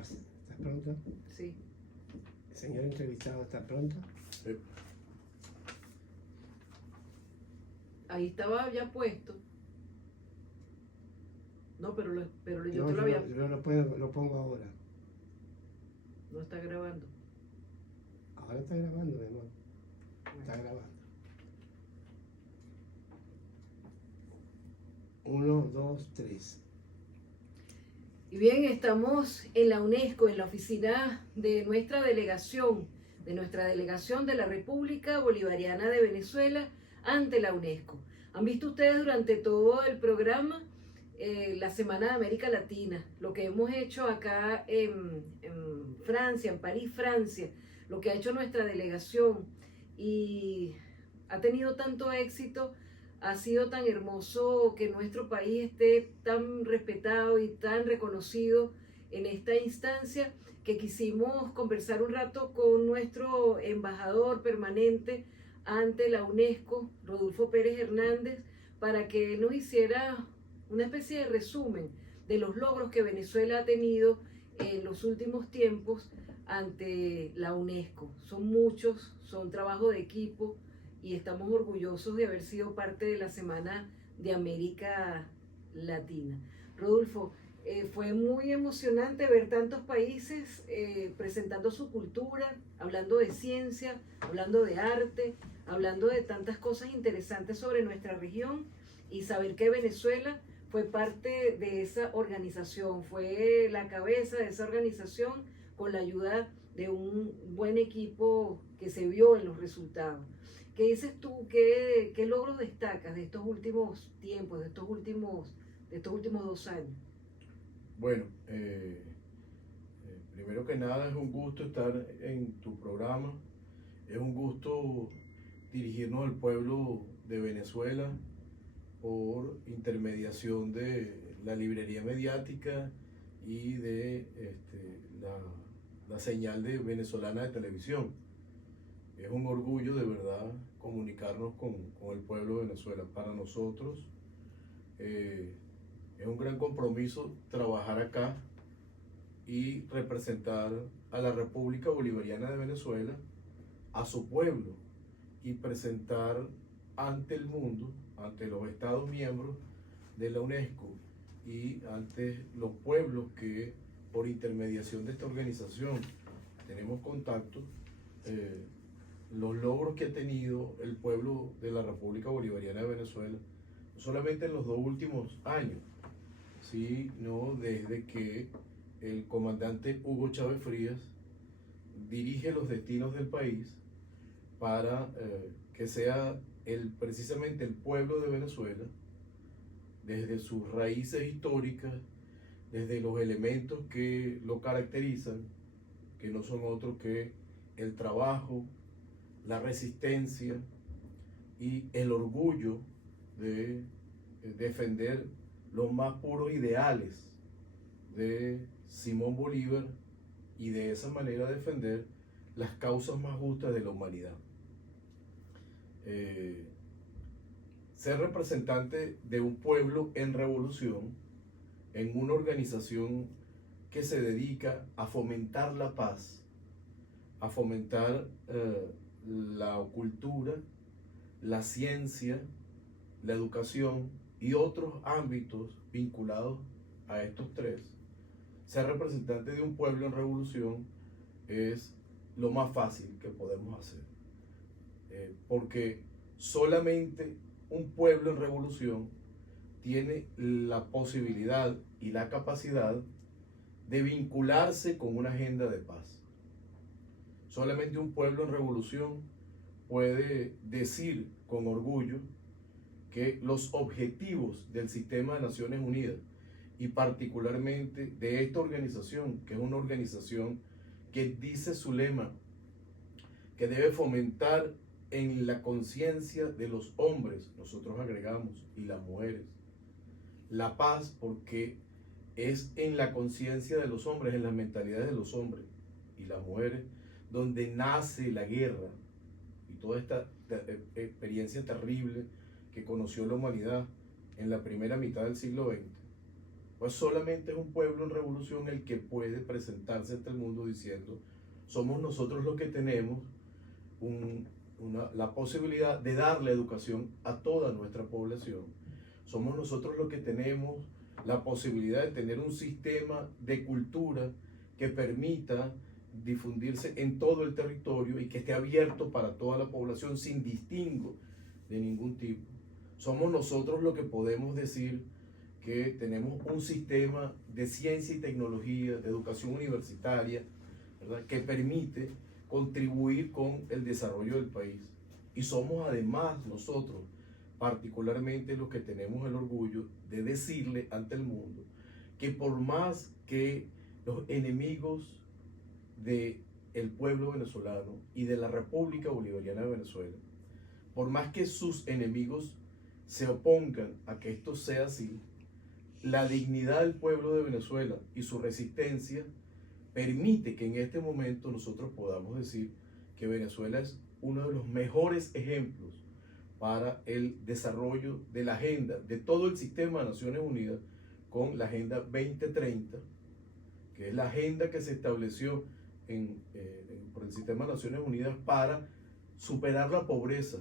¿Estás pronto? Sí. El señor entrevistado está pronto. Sí. Ahí estaba ya puesto. No, pero yo No, te lo había... yo lo pongo ahora. No está grabando. Ahora está grabando, mi amor. Está grabando. 1, 2, 3. Y bien, estamos en la UNESCO, en la oficina de nuestra delegación de la República Bolivariana de Venezuela ante la UNESCO. Han visto ustedes durante todo el programa la Semana de América Latina, lo que hemos hecho acá en Francia, en París, Francia, lo que ha hecho nuestra delegación y ha tenido tanto éxito. Ha sido tan hermoso que nuestro país esté tan respetado y tan reconocido en esta instancia que quisimos conversar un rato con nuestro embajador permanente ante la UNESCO, Rodolfo Pérez Hernández, para que nos hiciera una especie de resumen de los logros que Venezuela ha tenido en los últimos tiempos ante la UNESCO. Son muchos, son trabajo de equipo, y estamos orgullosos de haber sido parte de la Semana de América Latina. Rodolfo, fue muy emocionante ver tantos países presentando su cultura, hablando de ciencia, hablando de arte, hablando de tantas cosas interesantes sobre nuestra región y saber que Venezuela fue parte de esa organización, fue la cabeza de esa organización con la ayuda de un buen equipo que se vio en los resultados. ¿Qué dices tú? ¿Qué logros destacas de estos últimos tiempos, de estos últimos 2 años? Bueno, primero que nada es un gusto estar en tu programa, es un gusto dirigirnos al pueblo de Venezuela por intermediación de la librería mediática y de la señal de venezolana de televisión. Es un orgullo de verdad comunicarnos con el pueblo de Venezuela. Para nosotros es un gran compromiso trabajar acá y representar a la República Bolivariana de Venezuela, a su pueblo, y presentar ante el mundo, ante los Estados miembros de la UNESCO y ante los pueblos que por intermediación de esta organización tenemos contacto, los logros que ha tenido el pueblo de la República Bolivariana de Venezuela, no solamente en los 2 últimos años, sino desde que el comandante Hugo Chávez Frías dirige los destinos del país para que sea precisamente el pueblo de Venezuela, desde sus raíces históricas, desde los elementos que lo caracterizan, que no son otros que el trabajo, la resistencia y el orgullo de defender los más puros ideales de Simón Bolívar y de esa manera defender las causas más justas de la humanidad. Ser representante de un pueblo en revolución, en una organización que se dedica a fomentar la paz, a fomentar la cultura, la ciencia, la educación y otros ámbitos vinculados a estos 3. Ser representante de un pueblo en revolución es lo más fácil que podemos hacer, porque solamente un pueblo en revolución tiene la posibilidad y la capacidad de vincularse con una agenda de paz. Solamente un pueblo en revolución puede decir con orgullo que los objetivos del sistema de Naciones Unidas y particularmente de esta organización, que es una organización que dice su lema, que debe fomentar en la conciencia de los hombres, nosotros agregamos, y las mujeres, la paz, porque es en la conciencia de los hombres, en las mentalidades de los hombres y las mujeres, donde nace la guerra y toda esta experiencia terrible que conoció la humanidad en la primera mitad del siglo XX. pues solamente es un pueblo en revolución el que puede presentarse ante el mundo diciendo, somos nosotros los que tenemos la posibilidad de darle educación a toda nuestra población. Somos nosotros los que tenemos la posibilidad de tener un sistema de cultura que permita difundirse en todo el territorio y que esté abierto para toda la población sin distingo de ningún tipo. Somos nosotros los que podemos decir que tenemos un sistema de ciencia y tecnología, de educación universitaria, ¿verdad?, que permite contribuir con el desarrollo del país. Y somos además nosotros, particularmente los que tenemos el orgullo de decirle ante el mundo que por más que los enemigos del pueblo venezolano y de la República Bolivariana de Venezuela, por más que sus enemigos se opongan a que esto sea así, la dignidad del pueblo de Venezuela y su resistencia permite que en este momento nosotros podamos decir que Venezuela es uno de los mejores ejemplos para el desarrollo de la agenda de todo el sistema de Naciones Unidas con la Agenda 2030, que es la agenda que se estableció por el sistema de Naciones Unidas para superar la pobreza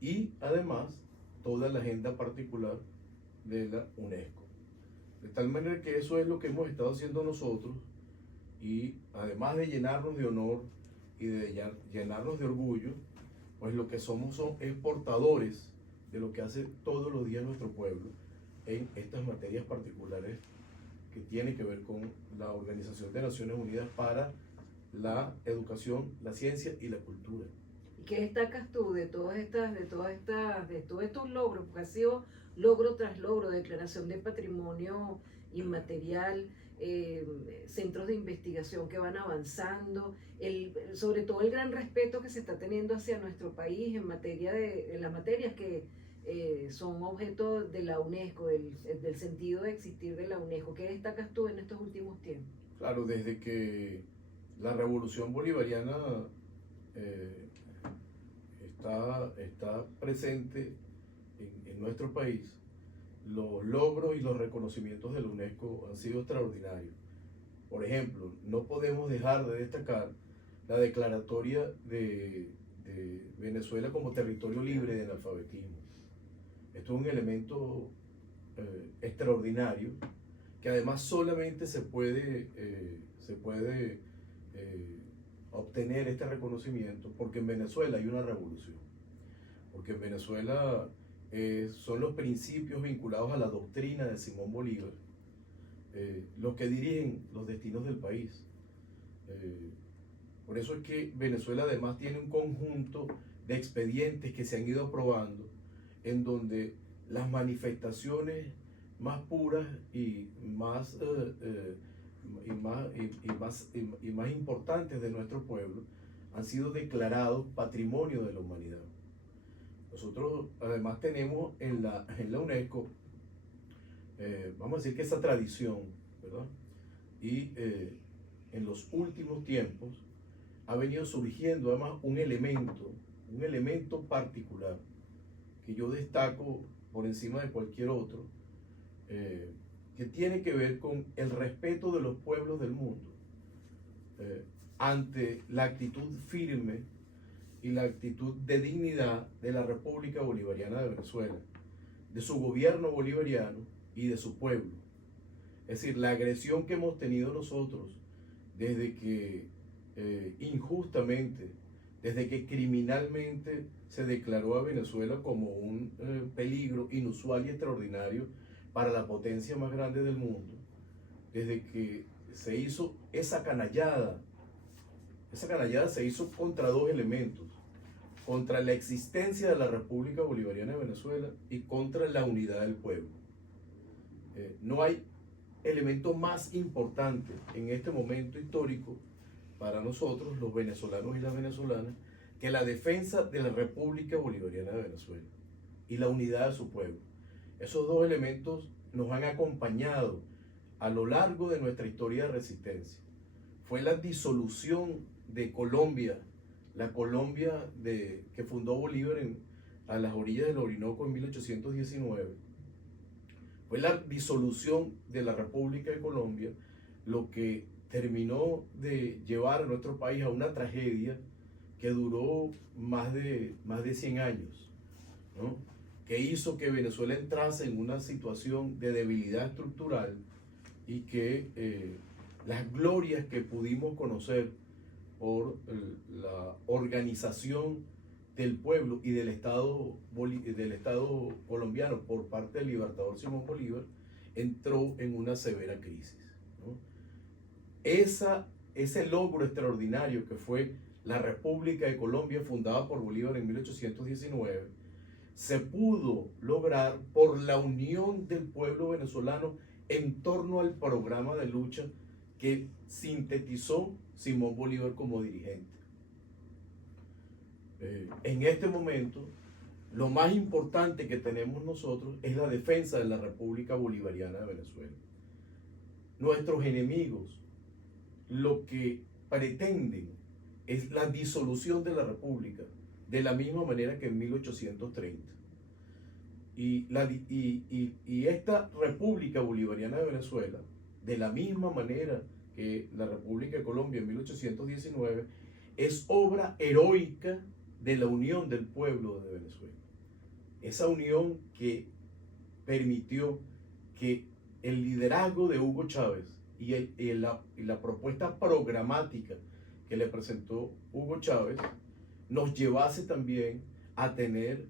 y además toda la agenda particular de la UNESCO. De tal manera que eso es lo que hemos estado haciendo nosotros, y además de llenarnos de honor y de llenarnos de orgullo, pues lo que somos es portadores de lo que hace todos los días nuestro pueblo en estas materias particulares que tienen que ver con la Organización de Naciones Unidas para la educación, la ciencia y la cultura. ¿Y qué destacas tú de todos estos logros? Porque ha sido logro tras logro, declaración de patrimonio inmaterial, centros de investigación que van avanzando, sobre todo el gran respeto que se está teniendo hacia nuestro país en las materias que son objeto de la UNESCO, del sentido de existir de la UNESCO. ¿Qué destacas tú en estos últimos tiempos? Claro, desde que la revolución bolivariana está presente en nuestro país, los logros y los reconocimientos de la UNESCO han sido extraordinarios. Por ejemplo, no podemos dejar de destacar la declaratoria de Venezuela como territorio libre de analfabetismo. Esto es un elemento extraordinario que además solamente se puede obtener este reconocimiento porque en Venezuela hay una revolución, porque en Venezuela son los principios vinculados a la doctrina de Simón Bolívar los que dirigen los destinos del país. Por eso es que Venezuela además tiene un conjunto de expedientes que se han ido aprobando en donde las manifestaciones más puras y más importantes de nuestro pueblo han sido declarados patrimonio de la humanidad. Nosotros además tenemos en la UNESCO, vamos a decir que esa tradición, ¿verdad? Y en los últimos tiempos ha venido surgiendo además un elemento particular que yo destaco por encima de cualquier otro, que tiene que ver con el respeto de los pueblos del mundo ante la actitud firme y la actitud de dignidad de la República Bolivariana de Venezuela, de su gobierno bolivariano y de su pueblo. Es decir, la agresión que hemos tenido nosotros desde que injustamente, desde que criminalmente se declaró a Venezuela como un peligro inusual y extraordinario para la potencia más grande del mundo, desde que se hizo esa canallada se hizo contra dos elementos: contra la existencia de la República Bolivariana de Venezuela y contra la unidad del pueblo. No hay elemento más importante en este momento histórico para nosotros, los venezolanos y las venezolanas, que la defensa de la República Bolivariana de Venezuela y la unidad de su pueblo. Esos dos elementos nos han acompañado a lo largo de nuestra historia de resistencia. Fue la disolución de Colombia, la Colombia que fundó Bolívar a las orillas del Orinoco en 1819. Fue la disolución de la República de Colombia lo que terminó de llevar a nuestro país a una tragedia que duró más de 100 años, ¿no? Que hizo que Venezuela entrase en una situación de debilidad estructural y que las glorias que pudimos conocer por la organización del pueblo y del Estado colombiano por parte del libertador Simón Bolívar entró en una severa crisis, ¿no? Ese logro extraordinario que fue la República de Colombia fundada por Bolívar en 1819 se pudo lograr por la unión del pueblo venezolano en torno al programa de lucha que sintetizó Simón Bolívar como dirigente. En este momento, lo más importante que tenemos nosotros es la defensa de la República Bolivariana de Venezuela. Nuestros enemigos lo que pretenden es la disolución de la República, de la misma manera que en 1830. Y esta República Bolivariana de Venezuela, de la misma manera que la República de Colombia en 1819, es obra heroica de la unión del pueblo de Venezuela. Esa unión que permitió que el liderazgo de Hugo Chávez y la propuesta programática que le presentó Hugo Chávez nos llevase también a tener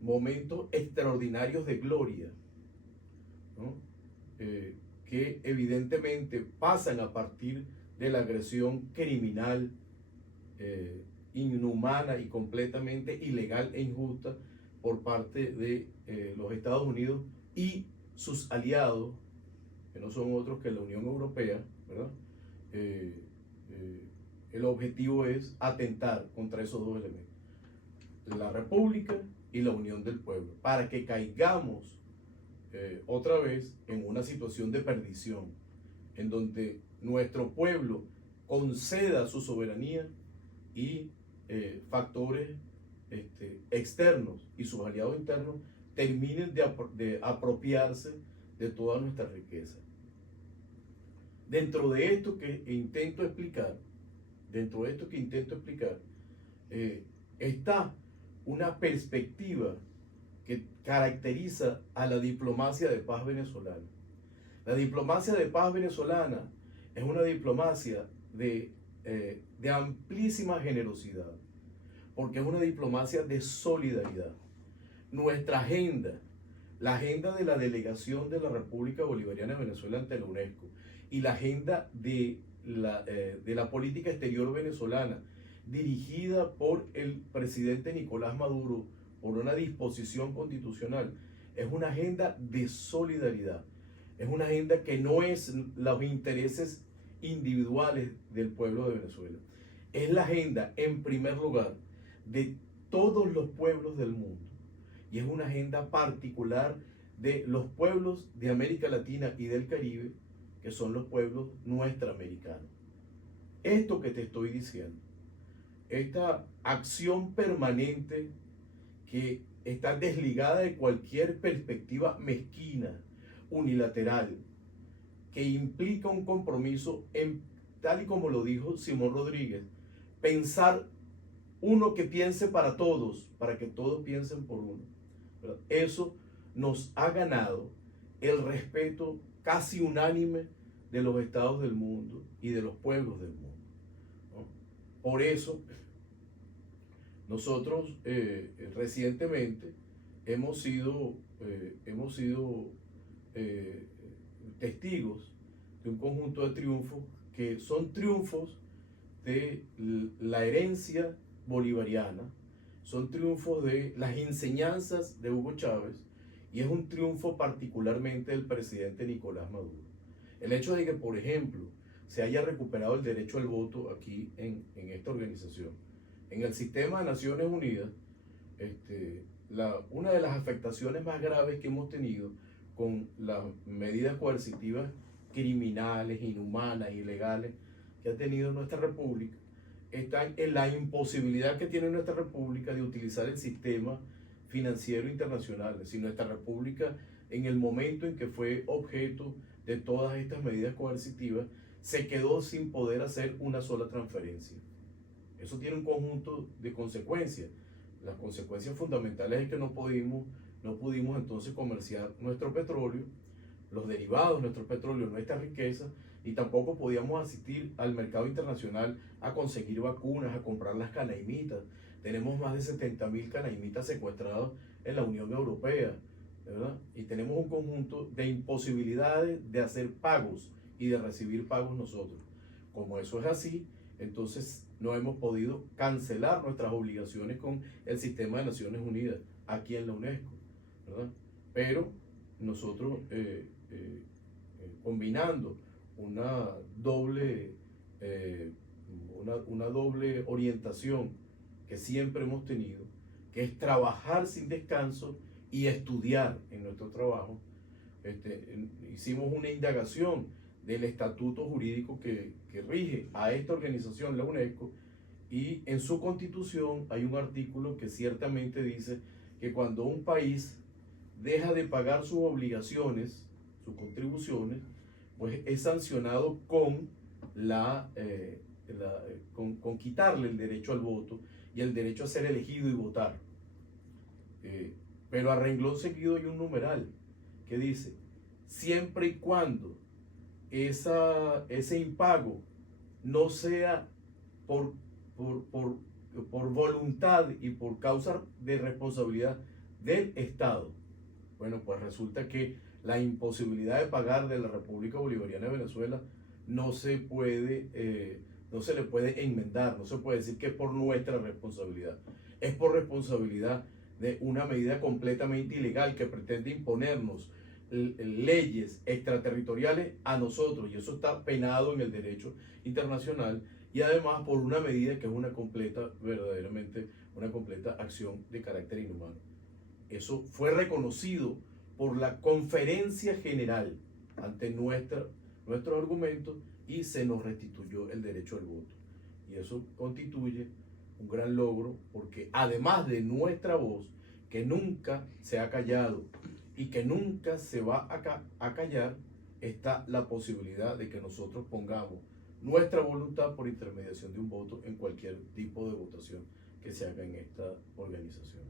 momentos extraordinarios de gloria, ¿no? Que evidentemente pasan a partir de la agresión criminal, inhumana y completamente ilegal e injusta por parte de los Estados Unidos y sus aliados, que no son otros que la Unión Europea, ¿verdad? El objetivo es atentar contra esos dos elementos, la República y la unión del pueblo, para que caigamos otra vez en una situación de perdición, en donde nuestro pueblo conceda su soberanía y factores externos y sus aliados internos terminen de apropiarse de toda nuestra riqueza. Dentro de esto que intento explicar, está una perspectiva que caracteriza a la diplomacia de paz venezolana. La diplomacia de paz venezolana es una diplomacia de amplísima generosidad, porque es una diplomacia de solidaridad. Nuestra agenda, la agenda de la delegación de la República Bolivariana de Venezuela ante la UNESCO y la agenda de la política exterior venezolana, dirigida por el presidente Nicolás Maduro por una disposición constitucional, es una agenda de solidaridad. Es una agenda que no es los intereses individuales del pueblo de Venezuela. Es la agenda, en primer lugar, de todos los pueblos del mundo. Y es una agenda particular de los pueblos de América Latina y del Caribe, que son los pueblos nuestraamericanos. Esto que te estoy diciendo, esta acción permanente que está desligada de cualquier perspectiva mezquina, unilateral, que implica un compromiso, tal y como lo dijo Simón Rodríguez, pensar uno que piense para todos, para que todos piensen por uno. ¿Verdad? Eso nos ha ganado el respeto casi unánime de los estados del mundo y de los pueblos del mundo, ¿no? Por eso, nosotros recientemente hemos sido testigos de un conjunto de triunfos que son triunfos de la herencia bolivariana, son triunfos de las enseñanzas de Hugo Chávez y es un triunfo particularmente del presidente Nicolás Maduro. El hecho de que, por ejemplo, se haya recuperado el derecho al voto aquí en esta organización. En el sistema de Naciones Unidas, una de las afectaciones más graves que hemos tenido con las medidas coercitivas criminales, inhumanas, ilegales que ha tenido nuestra república, están en la imposibilidad que tiene nuestra república de utilizar el sistema financiero internacional. Es decir, nuestra república en el momento en que fue objeto de todas estas medidas coercitivas, se quedó sin poder hacer una sola transferencia. Eso tiene un conjunto de consecuencias. Las consecuencias fundamentales es que no pudimos entonces comerciar nuestro petróleo, los derivados de nuestro petróleo, nuestra riqueza, y tampoco podíamos asistir al mercado internacional a conseguir vacunas, a comprar las canaimitas. Tenemos más de 70.000 canaimitas secuestrados en la Unión Europea, ¿verdad? Y tenemos un conjunto de imposibilidades de hacer pagos y de recibir pagos nosotros. Como eso es así, entonces no hemos podido cancelar nuestras obligaciones con el sistema de Naciones Unidas aquí en la UNESCO, ¿verdad? Pero nosotros combinando una doble orientación que siempre hemos tenido, que es trabajar sin descanso y estudiar en nuestro trabajo, hicimos una indagación del estatuto jurídico que rige a esta organización, la UNESCO, y en su constitución hay un artículo que ciertamente dice que cuando un país deja de pagar sus obligaciones, sus contribuciones, pues es sancionado con con quitarle el derecho al voto y el derecho a ser elegido y votar. Pero a renglón seguido hay un numeral que dice, siempre y cuando ese impago no sea por voluntad y por causa de responsabilidad del Estado. Bueno, pues resulta que la imposibilidad de pagar de la República Bolivariana de Venezuela no se le puede enmendar, no se puede decir que es por nuestra responsabilidad, es por responsabilidad de una medida completamente ilegal que pretende imponernos leyes extraterritoriales a nosotros, y eso está penado en el derecho internacional, y además por una medida que es verdaderamente una completa acción de carácter inhumano. Eso fue reconocido por la Conferencia General ante nuestros argumentos y se nos restituyó el derecho al voto. Y eso constituye un gran logro porque además de nuestra voz, que nunca se ha callado y que nunca se va a callar, está la posibilidad de que nosotros pongamos nuestra voluntad por intermediación de un voto en cualquier tipo de votación que se haga en esta organización.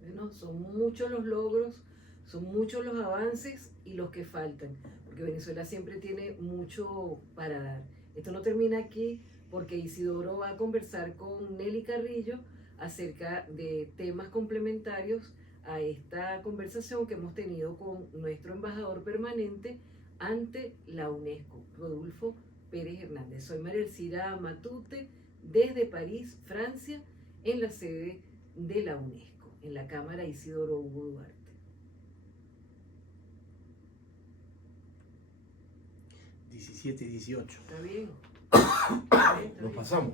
Bueno, son muchos los logros, son muchos los avances y los que faltan, porque Venezuela siempre tiene mucho para dar. Esto no termina aquí porque Isidoro va a conversar con Nelly Carrillo acerca de temas complementarios a esta conversación que hemos tenido con nuestro embajador permanente ante la UNESCO, Rodolfo Pérez Hernández. Soy María Elcira Matute desde París, Francia, en la sede de la UNESCO, en la Cámara Isidoro Hugo Duarte. $17 y $18. ¿Está bien? Nos pasamos.